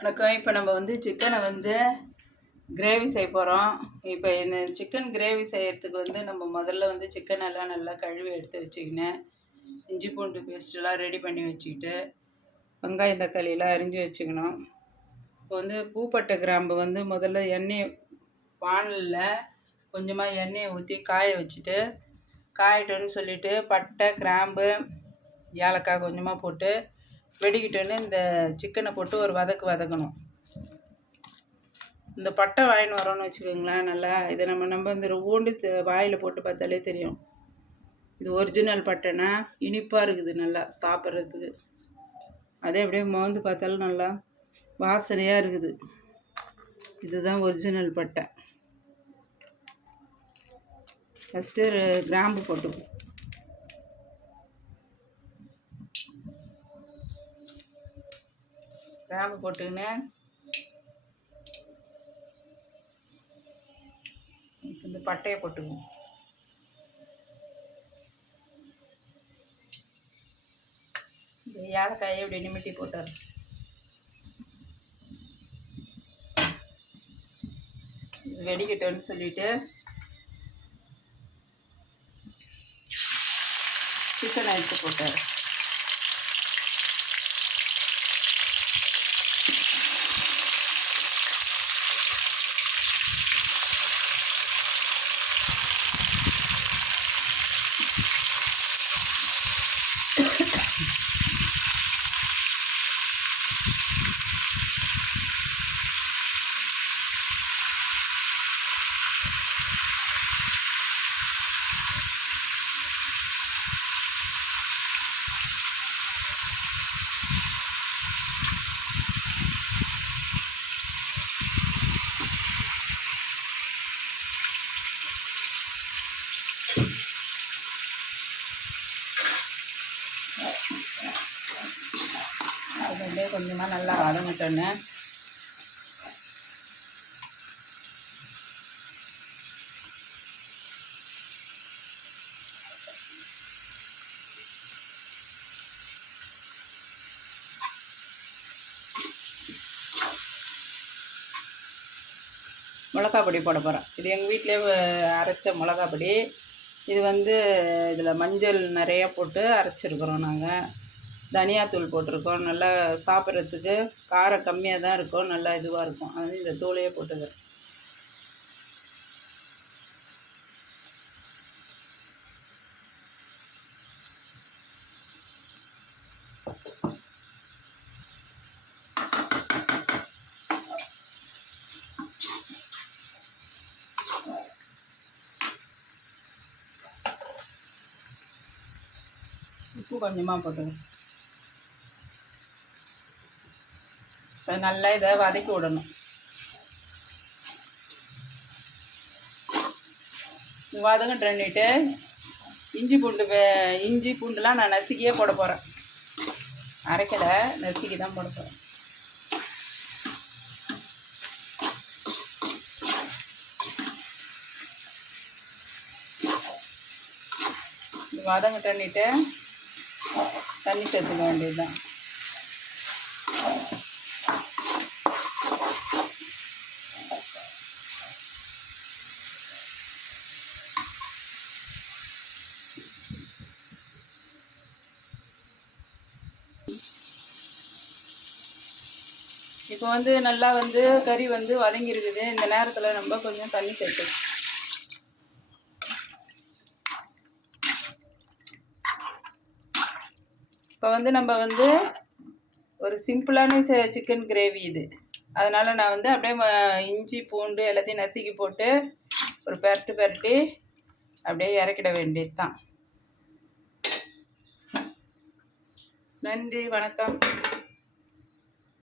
வணக்கம். இப்போ நம்ம வந்து சிக்கனை வந்து கிரேவி செய்ய போகிறோம். இப்போ இந்த சிக்கன் கிரேவி செய்கிறதுக்கு வந்து நம்ம முதல்ல வந்து சிக்கனெல்லாம் நல்லா கழுவி எடுத்து வச்சுக்கினேன். இஞ்சி பூண்டு பேஸ்ட்டெல்லாம் ரெடி பண்ணி வச்சுக்கிட்டு வெங்காயம் தக்காளியெல்லாம் அரிஞ்சு வச்சுக்கணும். இப்போ வந்து பூப்பட்டை கிராம்பு வந்து முதல்ல எண்ணெய் வானலில் கொஞ்சமாக எண்ணெயை ஊற்றி காய வச்சுட்டு காயிட்டோன்னு சொல்லிவிட்டு பட்டை கிராம்பு ஏலக்காய் கொஞ்சமாக போட்டு வெடிக்கிட்டோன்னு இந்த சிக்கனை போட்டு ஒரு வதக்கணும். இந்த பட்டை வாங்கின்னு வரோன்னு வச்சுக்கோங்களேன். நல்லா இதை நம்ம இந்த ஊண்டு வாயில் போட்டு பார்த்தாலே தெரியும். இது ஒரிஜினல் பட்டைனா இனிப்பாக இருக்குது, நல்லா சாப்பிட்றதுக்கு. அதே அப்படியே மோந்து பார்த்தாலும் நல்லா வாசனையாக இருக்குது. இதுதான் ஒரிஜினல் பட்டை. ஃபஸ்ட்டு கிராம்பு போட்டுப்போம். கிராம்பு போட்டுக்கின்னு இந்த பட்டையை போட்டுக்குவோம். இந்த ஏலக்காயை இப்படி நிமிட்டி போட்டார். வெடிக்கட்டும்னு சொல்லிட்டு சிக்கனை எடுத்து போட்டார். அதுலேயே கொஞ்சமாக நல்லா வதங்கிட்டோன்னு மிளகா பொடி போட போகிறேன். இது எங்கள் வீட்டிலே அரைச்ச மிளகா பொடி. இது வந்து இதில் மஞ்சள் நிறையா போட்டு அரைச்சிருக்கிறோம். நாங்கள் தனியாத்தூள் போட்டிருக்கோம். நல்லா சாப்பிட்றதுக்கு காரம் கம்மியாக தான் இருக்கும், நல்லா இதுவாக இருக்கும். அது இந்த தூளையே போட்டுக்கிறேன். உப்பு கொஞ்சமாக போட்டுக்கிறேன். இப்போ நல்லா இதை வதக்கி விடணும். வதங்கிட்டு இஞ்சி பூண்டுலாம் நான் நசுக்கியே போட போகிறேன். அரைக்கடை நசுக்கி தான் போட போகிறேன். வதங்கிட்டு தண்ணி சேர்த்துக்க வேண்டியது தான். இப்போ வந்து நல்லா வந்து கறி வந்து வதங்கிருக்குது. இந்த நேரத்தில் நம்ம கொஞ்சம் தண்ணி சேர்த்துக்கலாம். இப்போ வந்து நம்ம வந்து ஒரு சிம்பிளான சிக்கன் கிரேவி இது. அதனால் நான் வந்து அப்படியே இஞ்சி பூண்டு எல்லாத்தையும் நசுக்கி போட்டு ஒரு பெரட்டி அப்படியே இறக்கிட வேண்டியது தான். நன்றி, வணக்கம்.